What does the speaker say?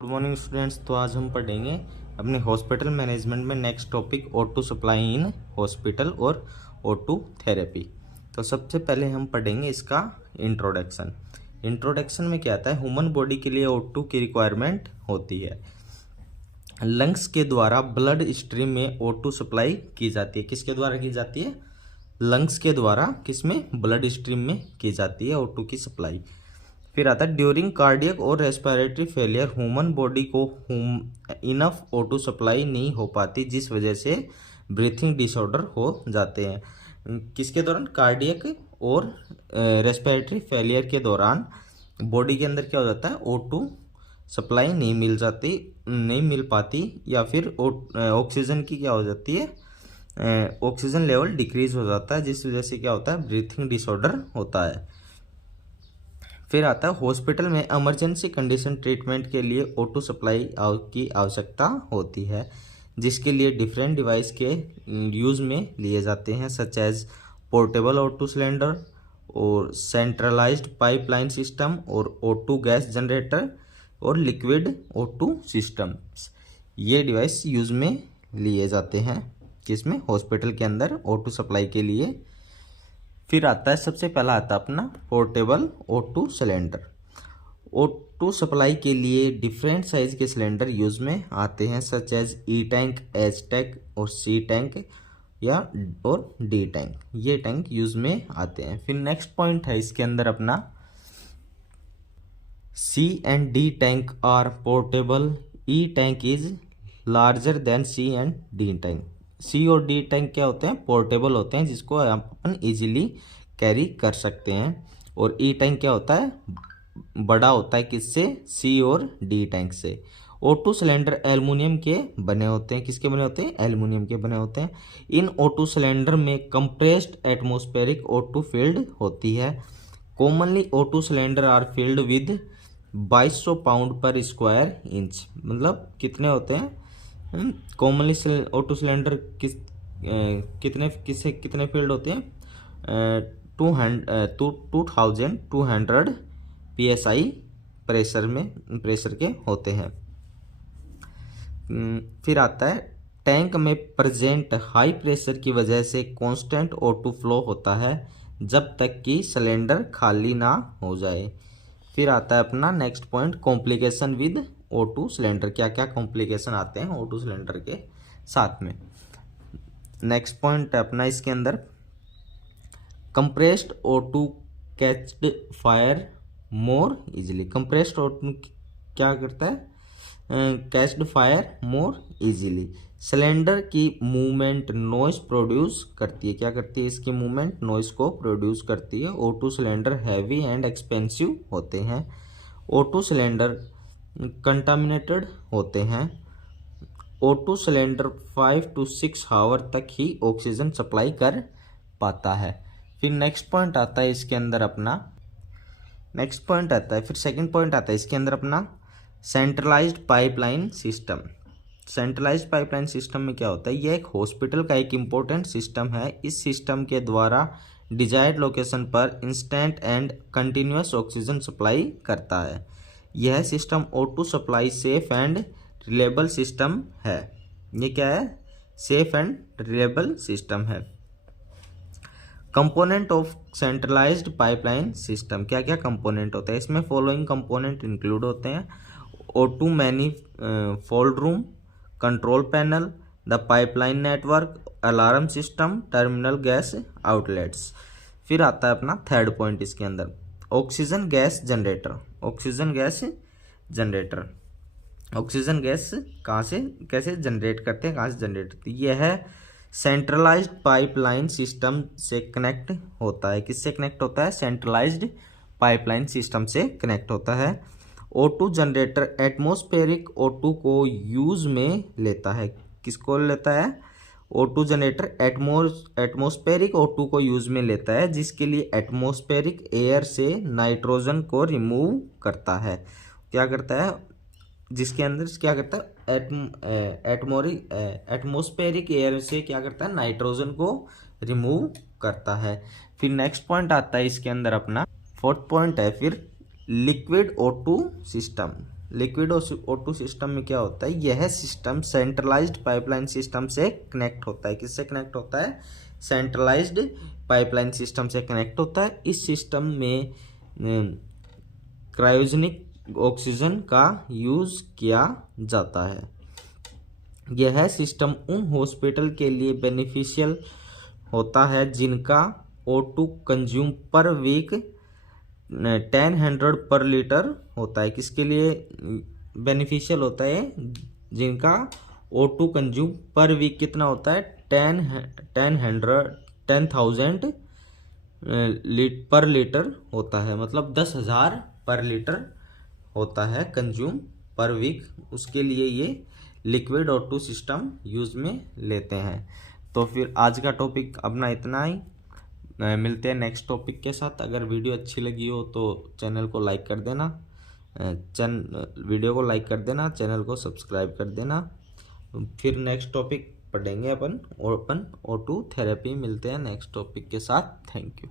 Good morning students. तो आज हम पढ़ेंगे अपने हॉस्पिटल मैनेजमेंट में next topic O2 supply in hospital और O2 थेरेपी। तो सबसे पहले हम पढ़ेंगे इसका इंट्रोडक्शन। इंट्रोडक्शन में क्या आता है, ह्यूमन बॉडी के लिए O2 की रिक्वायरमेंट होती है। लंग्स के द्वारा ब्लड स्ट्रीम में O2 सप्लाई की जाती है। किसके द्वारा की जाती है? लंग्स के द्वारा किसमें? ब्लड स्ट्रीम में की जाती है O2 की सप्लाई। फिर आता है ड्यूरिंग कार्डियक और रेस्पिरेटरी फेलियर ह्यूमन बॉडी को इनफ O2 सप्लाई नहीं हो पाती, जिस वजह से ब्रीथिंग डिसऑर्डर हो जाते हैं। किसके दौरान? कार्डियक और रेस्पिरेटरी फेलियर के दौरान बॉडी के अंदर क्या हो जाता है, O2 सप्लाई नहीं मिल पाती, या फिर ऑक्सीजन की क्या हो जाती है, ऑक्सीजन लेवल डिक्रीज हो जाता है, जिस वजह से क्या होता है, ब्रीथिंग डिसऑर्डर होता है। फिर आता है हॉस्पिटल में इमरजेंसी कंडीशन ट्रीटमेंट के लिए O2 सप्लाई की आवश्यकता होती है, जिसके लिए डिफरेंट डिवाइस के यूज़ में लिए जाते हैं, such as portable O2 cylinder और सेंट्रलाइज्ड पाइपलाइन सिस्टम और O2 गैस जनरेटर और लिक्विड O2 सिस्टम्स। ये डिवाइस यूज़ में लिए जाते हैं किसमें? हॉस्पिटल के अंदर O2 सप्लाई के लिए। फिर आता है, सबसे पहला आता है अपना portable O2 cylinder. O2 supply के लिए डिफरेंट साइज के सिलेंडर यूज में आते हैं, such as E tank, H tank और C टैंक और D टैंक। ये टैंक यूज में आते हैं। फिर नेक्स्ट पॉइंट है इसके अंदर अपना C and D tank are portable. E tank is larger than C and D tank. C और D टैंक क्या होते हैं? पोर्टेबल होते हैं, जिसको अपन इजीली कैरी कर सकते हैं। और E टैंक क्या होता है? बड़ा होता है। किससे? C और D टैंक से। O2 सिलेंडर एल्युमिनियम के बने होते हैं। किसके बने होते हैं? एल्युमिनियम के बने होते हैं। इन O2 सिलेंडर में कंप्रेस्ड एटमॉस्फेरिक O2 फील्ड होती है। Commonly O2 cylinder are filled with 2200 pound per square inch. मतलब कितने होते हैं? कॉमनली O2 सिलेंडर कितने फील्ड होते हैं? 2200 PSI प्रेशर के होते हैं। फिर आता है टैंक में प्रेजेंट हाई प्रेशर की वजह से कांस्टेंट O2 फ्लो होता है जब तक कि सिलेंडर खाली ना हो जाए। फिर आता है अपना next point, complication with O2 cylinder. क्या क्या कॉम्प्लिकेशन आते हैं O2 सिलेंडर के साथ में? नेक्स्ट पॉइंट है अपना इसके अंदर, compressed O2 catched fire more easily. Compressed O2 क्या करता है? Catched fire more easily. Cylinder की मूवमेंट नॉइस प्रोड्यूस करती है। क्या करती है? इसकी मूवमेंट नॉइस को प्रोड्यूस करती है। O2 cylinder heavy and expensive होते हैं। O2 सिलेंडर कंटामिनेटेड होते हैं। O2 सिलेंडर 5 to 6 आवर तक ही ऑक्सीजन सप्लाई कर पाता है। फिर नेक्स्ट पॉइंट आता है इसके अंदर अपना, नेक्स्ट पॉइंट आता है, फिर सेकंड पॉइंट आता है इसके अंदर अपना centralised pipeline system. Centralised pipeline system में क्या होता है? यह एक हॉस्पिटल का एक इम्पोर्टेंट सिस्टम है। इस सिस्टम के द्वारा डिजायर्ड लोकेशन पर instant and continuous oxygen supply करता है। यह system O2 supply safe and reliable system है। ये क्या है? सेफ एंड रिलायबल सिस्टम है। Component of centralised pipeline system. क्या क्या कंपोनेंट होते हैं इसमें? फॉलोइंग कंपोनेंट इंक्लूड होते हैं, O2 manifold room, control panel, the pipeline network, alarm system, terminal gas outlets. फिर आता है अपना थर्ड पॉइंट इसके अंदर, oxygen gas generator. Oxygen gas generator, oxygen gas कहाँ से कैसे जनरेट करते हैं, कहाँ से जनरेट होती है? यह है सेंट्रलाइज्ड पाइपलाइन सिस्टम से कनेक्ट होता है। किससे कनेक्ट होता है? सेंट्रलाइज्ड पाइपलाइन सिस्टम से कनेक्ट होता है। O2 जनरेटर एटमॉस्फेरिक O2 को यूज में लेता है। किसको लेता है? O2 जनरेटर एटमॉस्फेरिक O2 को यूज में लेता है, जिसके लिए एटमॉस्फेरिक एयर से नाइट्रोजन को रिमूव करता है। क्या करता है? जिसके अंदर क्या करता है? एटमॉस्फेरिक एयर से क्या करता है? नाइट्रोजन को रिमूव करता है। फिर नेक्स्ट पॉइंट आता है इसके अंदर अपना फोर्थ पॉइंट है फिर liquid O2 system. Liquid O2 system में क्या होता है, यह सिस्टम सेंट्रलाइज्ड पाइपलाइन सिस्टम से कनेक्ट होता है। किससे कनेक्ट होता है, सेंट्रलाइज्ड पाइपलाइन सिस्टम से कनेक्ट होता है। इस सिस्टम में क्रायोजेनिक ऑक्सीजन का यूज किया जाता है। यह सिस्टम उन हॉस्पिटल के लिए बेनिफिशियल होता है जिनका O2 कंज्यूम पर वीक 1000 पर लीटर होता है। किसके लिए बेनिफिशियल होता है, जिनका O2 कंज्यूम पर वीक कितना होता है, 10,000 पर लीटर होता है, मतलब 10,000 पर लीटर होता है कंज्यूम पर वीक। उसके लिए ये लिक्विड O2 सिस्टम यूज में लेते हैं। तो फिर आज का टॉपिक अपना इतना ही, मिलते हैं नेक्स्ट टॉपिक के साथ। अगर वीडियो अच्छी लगी हो तो चैनल को लाइक कर देना, वीडियो को लाइक कर देना, चैनल को सब्सक्राइब कर देना। फिर नेक्स्ट टॉपिक पढ़ेंगे अपन O2 थेरेपी। मिलते हैं नेक्स्ट टॉपिक के साथ। Thank you.